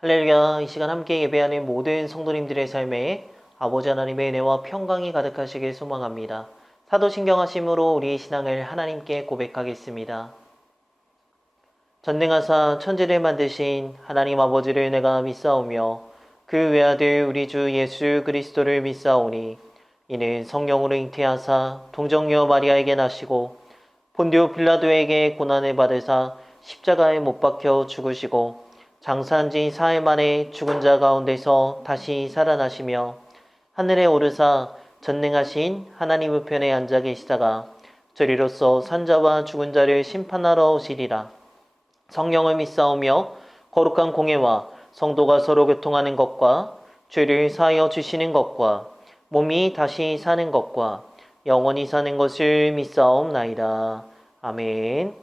할렐루야. 이 시간 함께 예배하는 모든 성도님들의 삶에 아버지 하나님의 은혜와 평강이 가득하시길 소망합니다. 사도신경하심으로 우리의 신앙을 하나님께 고백하겠습니다. 전능하사 천지를 만드신 하나님 아버지를 내가 믿사오며 그 외아들 우리 주 예수 그리스도를 믿사오니 이는 성령으로 잉태하사 동정녀 마리아에게 나시고 본디오 빌라도에게 고난을 받으사 십자가에 못 박혀 죽으시고 장사한 지 사흘 만에 죽은 자 가운데서 다시 살아나시며 하늘에 오르사 전능하신 하나님 우편에 앉아 계시다가 저리로서 산자와 죽은 자를 심판하러 오시리라. 성령을 믿사오며 거룩한 공예와 성도가 서로 교통하는 것과 죄를 사하여 주시는 것과 몸이 다시 사는 것과 영원히 사는 것을 믿사옵나이다. 아멘.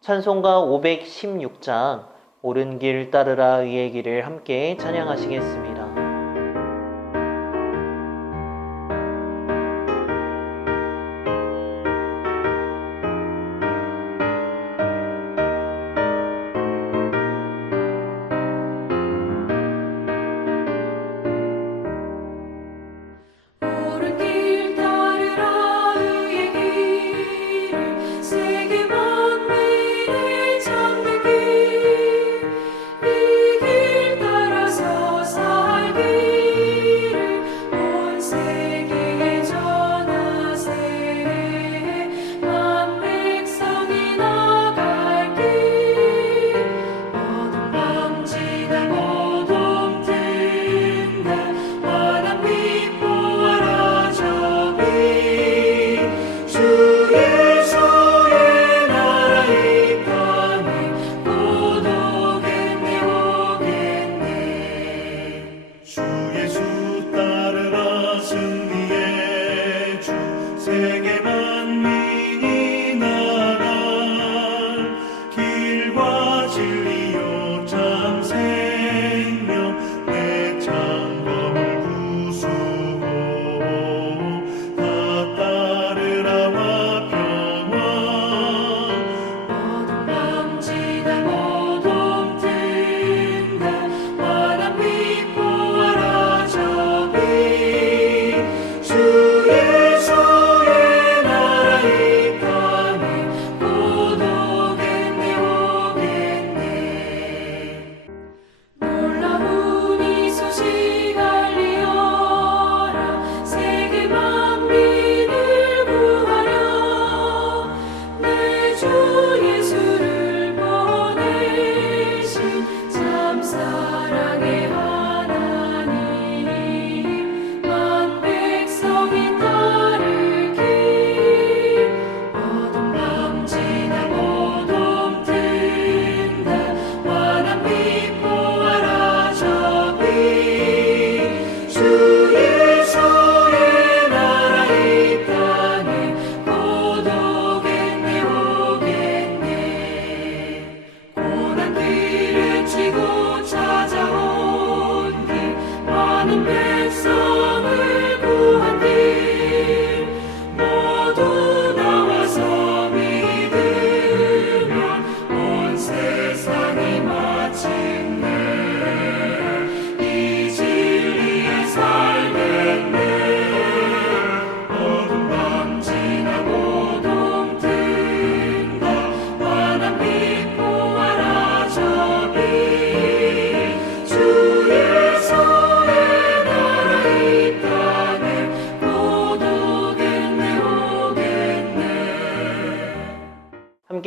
찬송가 516장 옳은 길 따르라 의의 길을 함께 찬양하시겠습니다.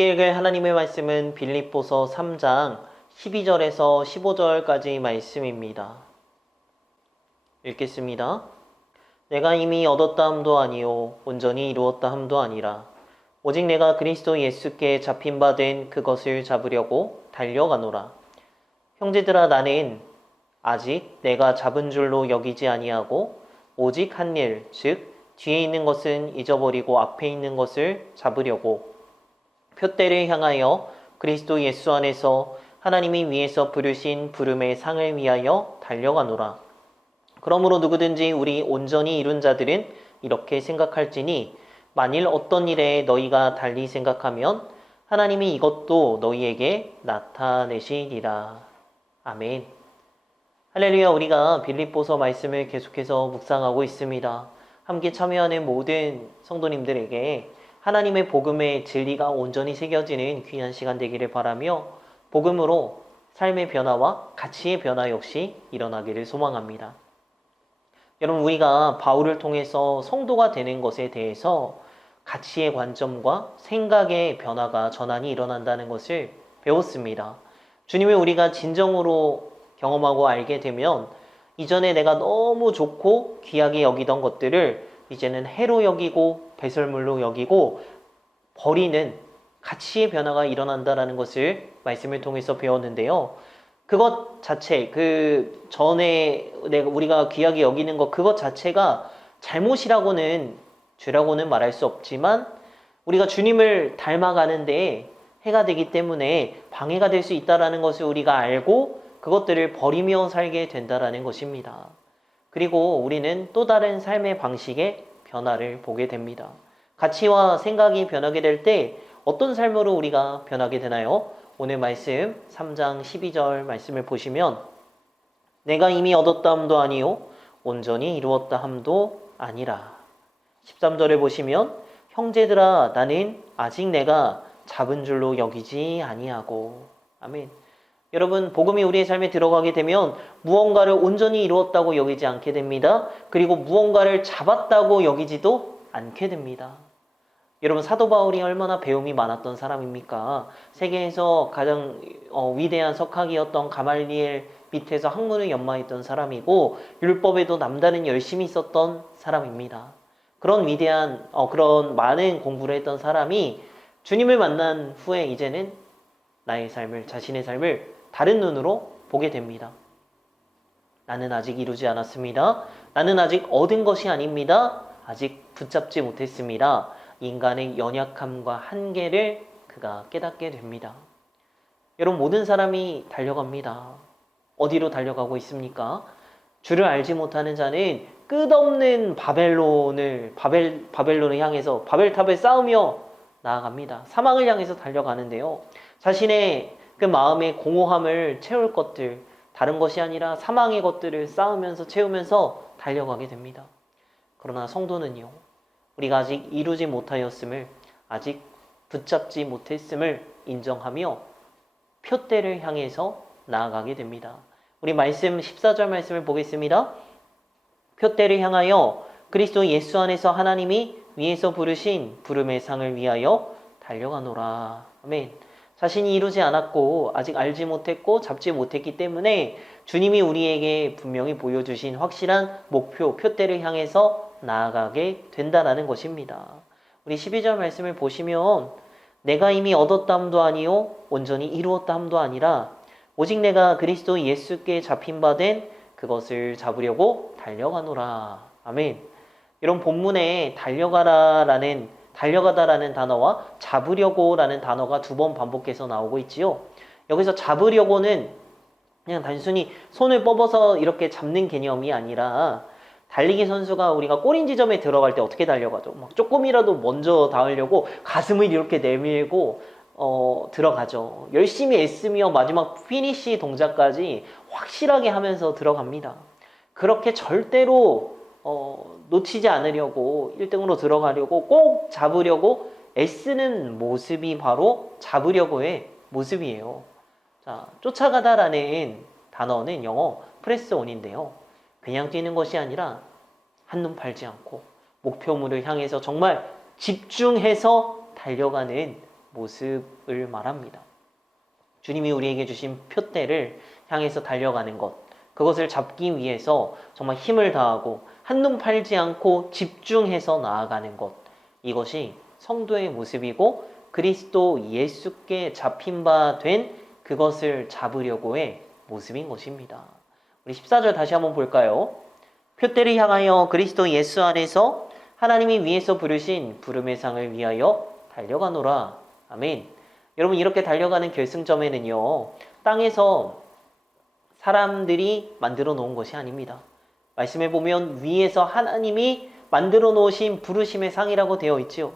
함께 읽을 하나님의 말씀은 빌립보서 3장 12절에서 15절까지 말씀입니다. 읽겠습니다. 내가 이미 얻었다 함도 아니요 온전히 이루었다 함도 아니라 오직 내가 그리스도 예수께 잡힌 바 된 그것을 잡으려고 달려가노라. 형제들아, 나는 아직 내가 잡은 줄로 여기지 아니하고 오직 한 일, 즉 뒤에 있는 것은 잊어버리고 앞에 있는 것을 잡으려고 표대를 향하여 그리스도 예수 안에서 하나님이 위에서 부르신 부름의 상을 위하여 달려가노라. 그러므로 누구든지 우리 온전히 이룬 자들은 이렇게 생각할지니 만일 어떤 일에 너희가 달리 생각하면 하나님이 이것도 너희에게 나타내시리라. 아멘. 할렐루야, 우리가 빌립보서 말씀을 계속해서 묵상하고 있습니다. 함께 참여하는 모든 성도님들에게 하나님의 복음의 진리가 온전히 새겨지는 귀한 시간 되기를 바라며 복음으로 삶의 변화와 가치의 변화 역시 일어나기를 소망합니다. 여러분, 우리가 바울을 통해서 성도가 되는 것에 대해서 가치의 관점과 생각의 변화가 전환이 일어난다는 것을 배웠습니다. 주님을 우리가 진정으로 경험하고 알게 되면 이전에 내가 너무 좋고 귀하게 여기던 것들을 이제는 해로 여기고 배설물로 여기고 버리는 가치의 변화가 일어난다는 것을 말씀을 통해서 배웠는데요. 그것 자체, 그 전에 우리가 귀하게 여기는 것, 그것 자체가 잘못이라고는, 죄라고는 말할 수 없지만 우리가 주님을 닮아가는데 해가 되기 때문에 방해가 될 수 있다는 것을 우리가 알고 그것들을 버리며 살게 된다는 것입니다. 그리고 우리는 또 다른 삶의 방식의 변화를 보게 됩니다. 가치와 생각이 변하게 될 때 어떤 삶으로 우리가 변하게 되나요? 오늘 말씀 3장 12절 말씀을 보시면 내가 이미 얻었다 함도 아니요 온전히 이루었다 함도 아니라. 13절을 보시면 형제들아 나는 아직 내가 잡은 줄로 여기지 아니하고. 아멘. 여러분, 복음이 우리의 삶에 들어가게 되면 무언가를 온전히 이루었다고 여기지 않게 됩니다. 그리고 무언가를 잡았다고 여기지도 않게 됩니다. 여러분, 사도 바울이 얼마나 배움이 많았던 사람입니까? 세계에서 가장 위대한 석학이었던 가말리엘 밑에서 학문을 연마했던 사람이고 율법에도 남다른 열심이 있었던 사람입니다. 그런 위대한 그런 많은 공부를 했던 사람이 주님을 만난 후에 이제는 나의 삶을, 자신의 삶을 다른 눈으로 보게 됩니다. 나는 아직 이루지 않았습니다. 나는 아직 얻은 것이 아닙니다. 아직 붙잡지 못했습니다. 인간의 연약함과 한계를 그가 깨닫게 됩니다. 여러분, 모든 사람이 달려갑니다. 어디로 달려가고 있습니까? 주를 알지 못하는 자는 끝없는 바벨론을 향해서 바벨탑을 쌓으며 나아갑니다. 사망을 향해서 달려가는데요. 자신의 그 마음의 공허함을 채울 것들, 다른 것이 아니라 사망의 것들을 쌓으면서 채우면서 달려가게 됩니다. 그러나 성도는요, 우리가 아직 이루지 못하였음을, 아직 붙잡지 못했음을 인정하며 표대를 향해서 나아가게 됩니다. 우리 말씀 14절 말씀을 보겠습니다. 표대를 향하여 그리스도 예수 안에서 하나님이 위에서 부르신 부름의 상을 위하여 달려가노라. 아멘. 자신이 이루지 않았고 아직 알지 못했고 잡지 못했기 때문에 주님이 우리에게 분명히 보여주신 확실한 목표, 표대를 향해서 나아가게 된다는 것입니다. 우리 12절 말씀을 보시면 내가 이미 얻었다 함도 아니요 온전히 이루었다 함도 아니라 오직 내가 그리스도 예수께 잡힌 바 된 그것을 잡으려고 달려가노라. 아멘. 이런 본문에 달려가다라는 단어와 잡으려고라는 단어가 두 번 반복해서 나오고 있지요. 여기서 잡으려고는 그냥 단순히 손을 뻗어서 이렇게 잡는 개념이 아니라 달리기 선수가 우리가 골인 지점에 들어갈 때 어떻게 달려가죠? 막 조금이라도 먼저 닿으려고 가슴을 이렇게 내밀고 들어가죠. 열심히 애쓰며 마지막 피니시 동작까지 확실하게 하면서 들어갑니다. 그렇게 절대로 놓치지 않으려고 1등으로 들어가려고 꼭 잡으려고 애쓰는 모습이 바로 잡으려고의 모습이에요. 자, 쫓아가다라는 단어는 영어 프레스온인데요. 그냥 뛰는 것이 아니라 한눈 팔지 않고 목표물을 향해서 정말 집중해서 달려가는 모습을 말합니다. 주님이 우리에게 주신 표대를 향해서 달려가는 것, 그것을 잡기 위해서 정말 힘을 다하고 한눈 팔지 않고 집중해서 나아가는 것, 이것이 성도의 모습이고 그리스도 예수께 잡힌 바 된 그것을 잡으려고의 모습인 것입니다. 우리 14절 다시 한번 볼까요? 표대를 향하여 그리스도 예수 안에서 하나님이 위에서 부르신 부름의 상을 위하여 달려가노라. 아멘. 여러분, 이렇게 달려가는 결승점에는요, 땅에서 사람들이 만들어 놓은 것이 아닙니다. 말씀해 보면 위에서 하나님이 만들어 놓으신 부르심의 상이라고 되어 있죠.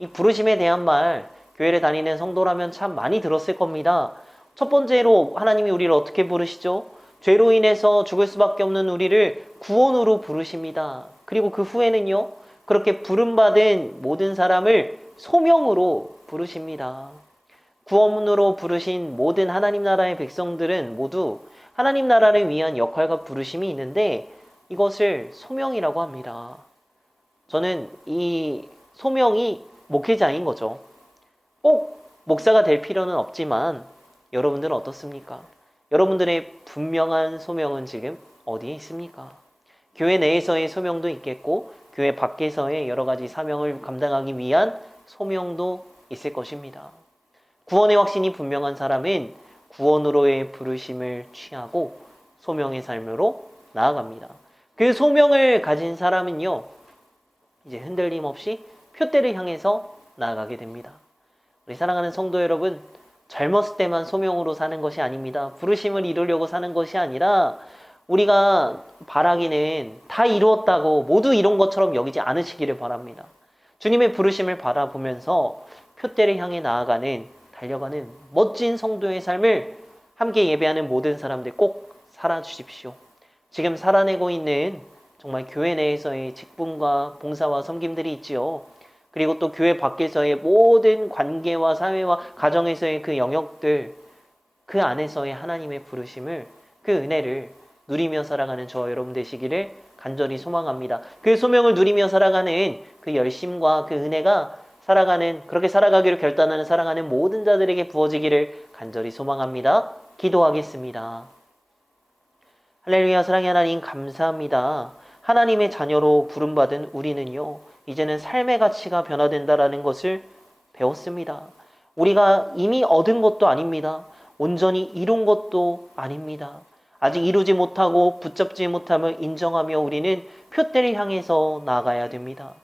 이 부르심에 대한 말, 교회를 다니는 성도라면 참 많이 들었을 겁니다. 첫 번째로 하나님이 우리를 어떻게 부르시죠? 죄로 인해서 죽을 수밖에 없는 우리를 구원으로 부르십니다. 그리고 그 후에는요, 그렇게 부름받은 모든 사람을 소명으로 부르십니다. 구원으로 부르신 모든 하나님 나라의 백성들은 모두 하나님 나라를 위한 역할과 부르심이 있는데 이것을 소명이라고 합니다. 저는 이 소명이 목회자인 거죠. 꼭 목사가 될 필요는 없지만 여러분들은 어떻습니까? 여러분들의 분명한 소명은 지금 어디에 있습니까? 교회 내에서의 소명도 있겠고 교회 밖에서의 여러 가지 사명을 감당하기 위한 소명도 있을 것입니다. 구원의 확신이 분명한 사람은 구원으로의 부르심을 취하고 소명의 삶으로 나아갑니다. 그 소명을 가진 사람은요, 이제 흔들림 없이 표대를 향해서 나아가게 됩니다. 우리 사랑하는 성도 여러분, 젊었을 때만 소명으로 사는 것이 아닙니다. 부르심을 이루려고 사는 것이 아니라 우리가 바라기는 다 이루었다고 모두 이룬 것처럼 여기지 않으시기를 바랍니다. 주님의 부르심을 바라보면서 표대를 향해 나아가는, 달려가는 멋진 성도의 삶을 함께 예배하는 모든 사람들 꼭 살아주십시오. 지금 살아내고 있는 정말 교회 내에서의 직분과 봉사와 섬김들이 있지요. 그리고 또 교회 밖에서의 모든 관계와 사회와 가정에서의 그 영역들, 그 안에서의 하나님의 부르심을, 그 은혜를 누리며 살아가는 저와 여러분 되시기를 간절히 소망합니다. 그 소명을 누리며 살아가는 그 열심과 그 은혜가 그렇게 살아가기를 결단하는 사랑하는 모든 자들에게 부어지기를 간절히 소망합니다. 기도하겠습니다. 할렐루야. 사랑의 하나님 감사합니다. 하나님의 자녀로 부름받은 우리는요, 이제는 삶의 가치가 변화된다라는 것을 배웠습니다. 우리가 이미 얻은 것도 아닙니다. 온전히 이룬 것도 아닙니다. 아직 이루지 못하고 붙잡지 못함을 인정하며 우리는 표대를 향해서 나아가야 됩니다.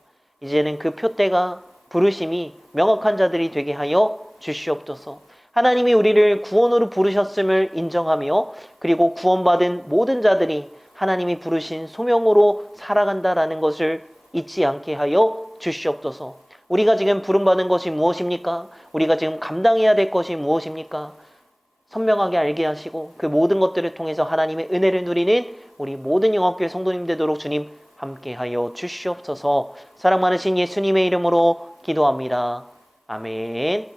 이제는 그 표대가, 부르심이 명확한 자들이 되게 하여 주시옵소서. 하나님이 우리를 구원으로 부르셨음을 인정하며 그리고 구원받은 모든 자들이 하나님이 부르신 소명으로 살아간다라는 것을 잊지 않게 하여 주시옵소서. 우리가 지금 부름받은 것이 무엇입니까? 우리가 지금 감당해야 될 것이 무엇입니까? 선명하게 알게 하시고 그 모든 것들을 통해서 하나님의 은혜를 누리는 우리 모든 영업교회 성도님 되도록 주님 함께하여 주시옵소서. 사랑 많으신 예수님의 이름으로 기도합니다. 아멘.